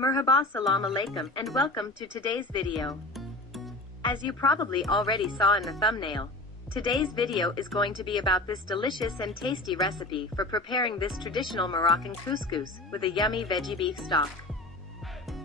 Merhaba, salam alaikum, and welcome to today's video. As you probably already saw in the thumbnail, today's video is going to be about this delicious and tasty recipe for preparing this traditional Moroccan couscous with a yummy veggie beef stock.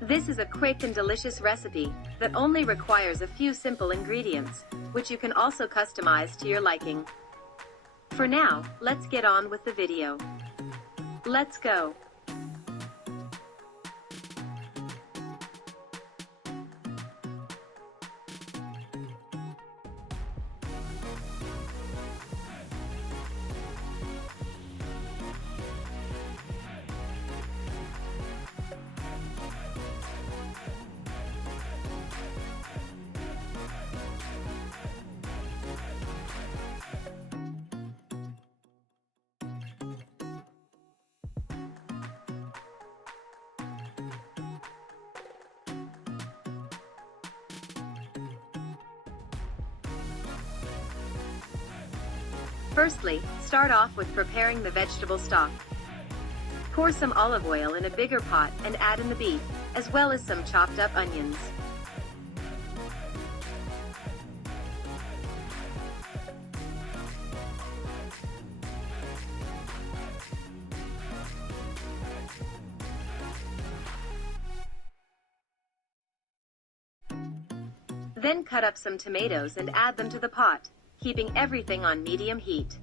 This is a quick and delicious recipe that only requires a few simple ingredients, which you can also customize to your liking. For now, let's get on with the video. Let's go. Firstly, start off with preparing the vegetable stock. Pour some olive oil in a bigger pot and add in the beef, as well as some chopped up onions. Then cut up some tomatoes and add them to the pot, keeping everything on medium heat.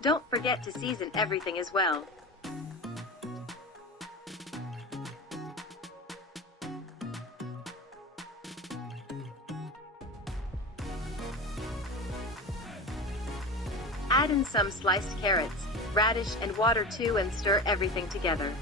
Don't forget to season everything as well. Add in some sliced carrots, radish, and water too, and stir everything together.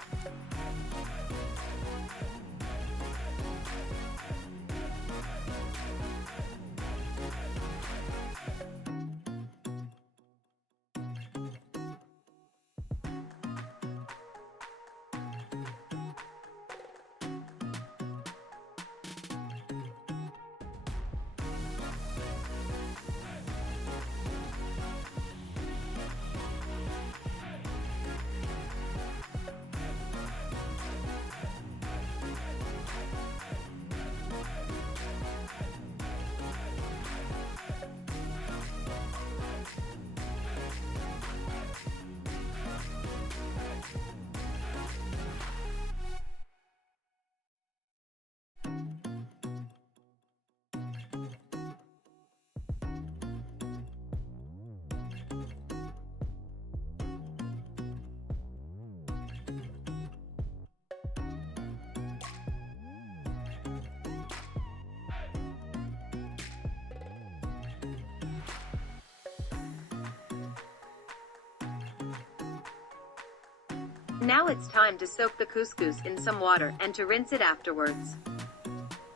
Now it's time to soak the couscous in some water and to rinse it afterwards.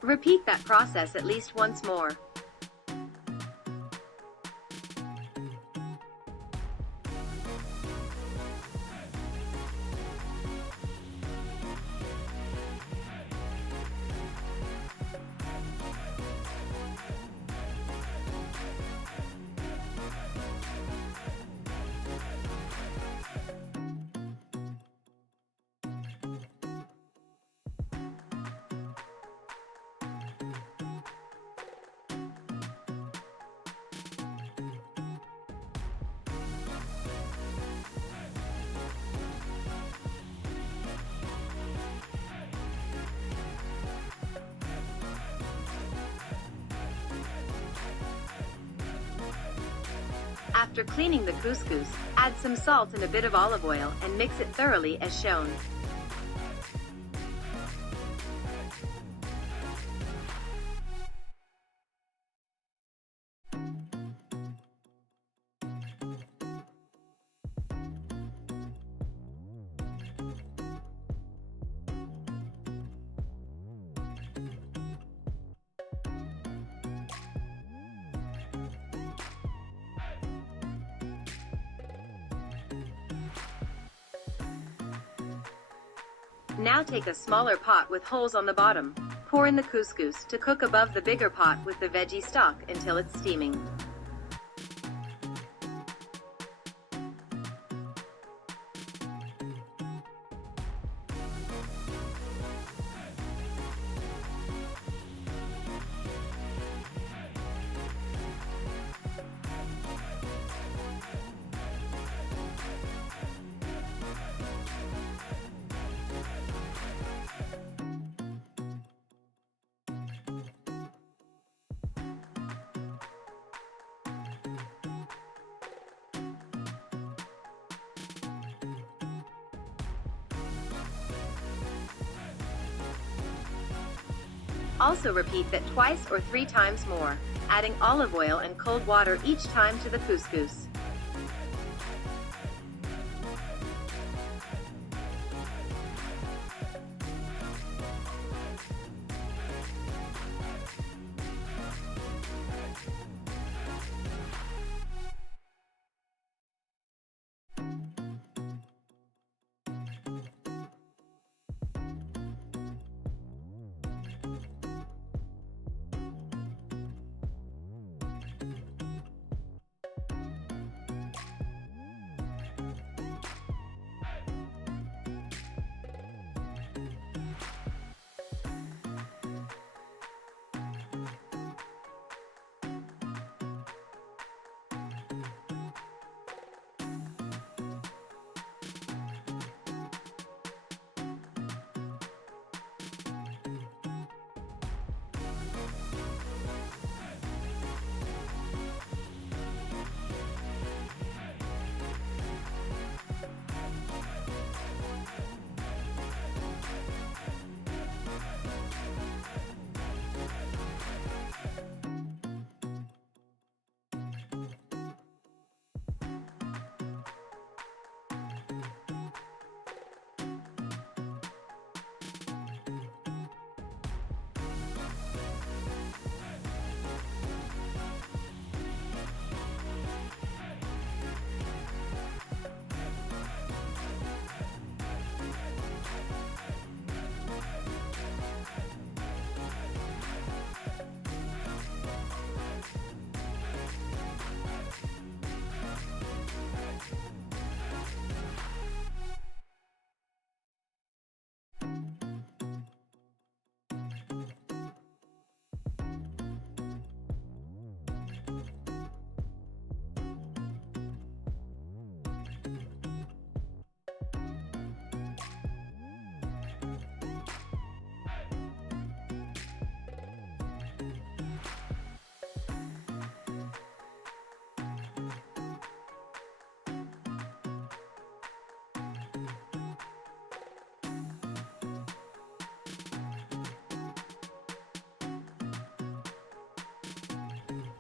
Repeat that process at least once more. After cleaning the couscous, add some salt and a bit of olive oil and mix it thoroughly as shown. Now take a smaller pot with holes on the bottom. Pour in the couscous to cook above the bigger pot with the veggie stock until it's steaming. Also repeat that twice or 3 times more, adding olive oil and cold water each time to the couscous.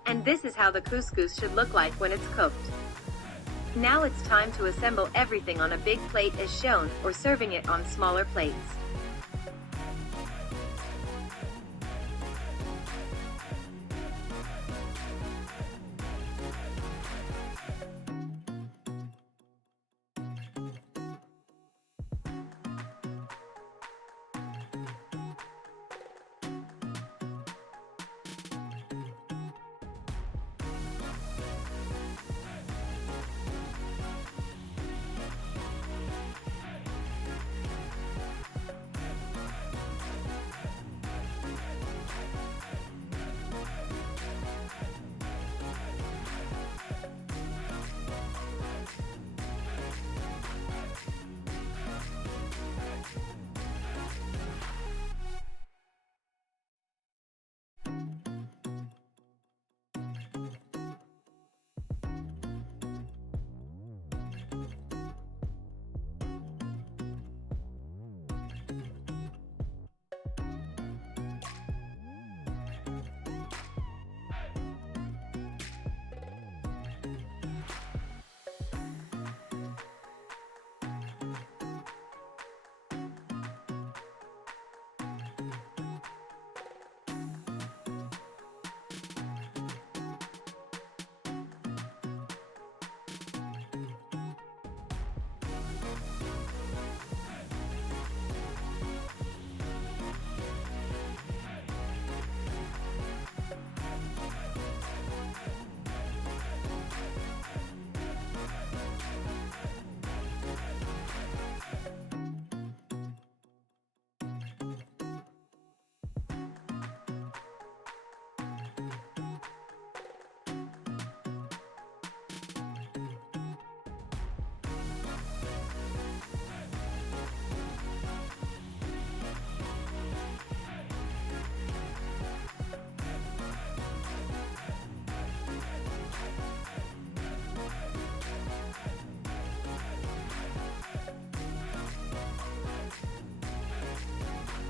And this is how the couscous should look like when it's cooked. Now it's time to assemble everything on a big plate as shown, or serving it on smaller plates.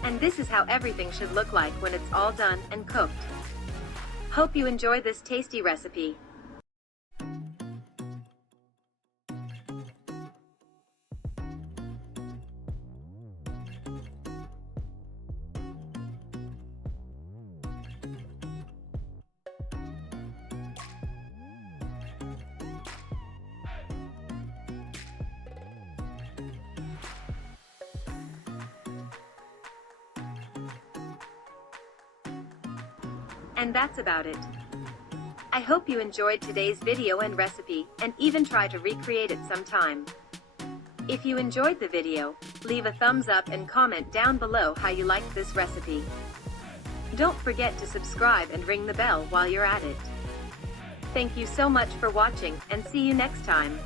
And this is how everything should look like when it's all done and cooked. Hope you enjoy this tasty recipe. And that's about it. I hope you enjoyed today's video and recipe, and even try to recreate it sometime. If you enjoyed the video, leave a thumbs up and comment down below how you liked this recipe. Don't forget to subscribe and ring the bell while you're at it. Thank you so much for watching, and see you next time.